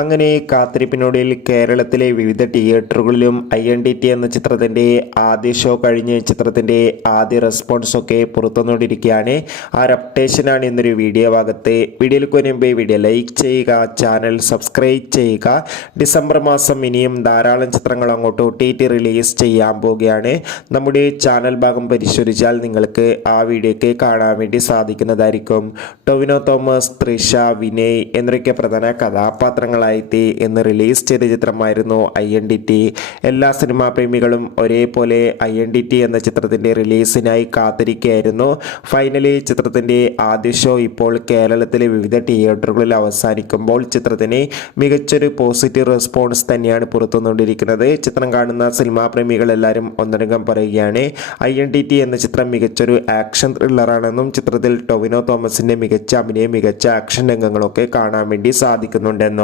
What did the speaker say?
അങ്ങനെ കാത്തിരിപ്പിനൊടുവിൽ കേരളത്തിലെ വിവിധ തിയേറ്ററുകളിലും INTT എന്ന ചിത്രത്തിൻ്റെ ആദ്യ ഷോ കഴിഞ്ഞ് ചിത്രത്തിൻ്റെ ആദ്യ റെസ്പോൺസൊക്കെ പുറത്തുവന്നുകൊണ്ടിരിക്കുകയാണ്. ആ ഒരു അപ്ഡേഷനാണ് ഇന്നൊരു വീഡിയോ ഭാഗത്ത്. വീഡിയോയിലേക്ക് മുൻപ് വീഡിയോ ലൈക്ക് ചെയ്യുക, ചാനൽ സബ്സ്ക്രൈബ് ചെയ്യുക. ഡിസംബർ മാസം ഇനിയും ധാരാളം ചിത്രങ്ങൾ അങ്ങോട്ട് OTT റിലീസ് ചെയ്യാൻ പോവുകയാണ്. നമ്മുടെ ചാനൽ ഭാഗം പരിശോധിച്ചാൽ നിങ്ങൾക്ക് ആ വീഡിയോയ്ക്ക് കാണാൻ വേണ്ടി സാധിക്കുന്നതായിരിക്കും. ടൊവിനോ തോമസ്, തൃഷ, വിനയ് എന്നൊക്കെ പ്രധാന കഥാപാത്രങ്ങളായി എന്ന് റിലീസ് ചെയ്ത ചിത്രമായിരുന്നു INTT. എല്ലാ സിനിമാ പ്രേമികളും ഒരേപോലെ INTT എന്ന ചിത്രത്തിൻ്റെ റിലീസിനായി കാത്തിരിക്കുകയായിരുന്നു. ഫൈനലി ചിത്രത്തിൻ്റെ ആദ്യ ഷോ ഇപ്പോൾ കേരളത്തിലെ വിവിധ തിയേറ്ററുകളിൽ അവസാനിക്കുമ്പോൾ ചിത്രത്തിന് മികച്ചൊരു പോസിറ്റീവ് റെസ്പോൺസ് തന്നെയാണ് പുറത്തുവന്നുകൊണ്ടിരിക്കുന്നത്. ചിത്രം കാണുന്ന സിനിമാ പ്രേമികൾ എല്ലാവരും ഒന്നടങ്കം പറയുകയാണ് INTT എന്ന ചിത്രം മികച്ചൊരു ആക്ഷൻ ത്രില്ലറാണെന്നും ചിത്രത്തിൽ ടൊവിനോ തോമസിൻ്റെ മികച്ച അഭിനയം, മികച്ച ആക്ഷൻ രംഗങ്ങളൊക്കെ കാണാൻ വേണ്ടി സാധിക്കുന്നുണ്ടെന്നും.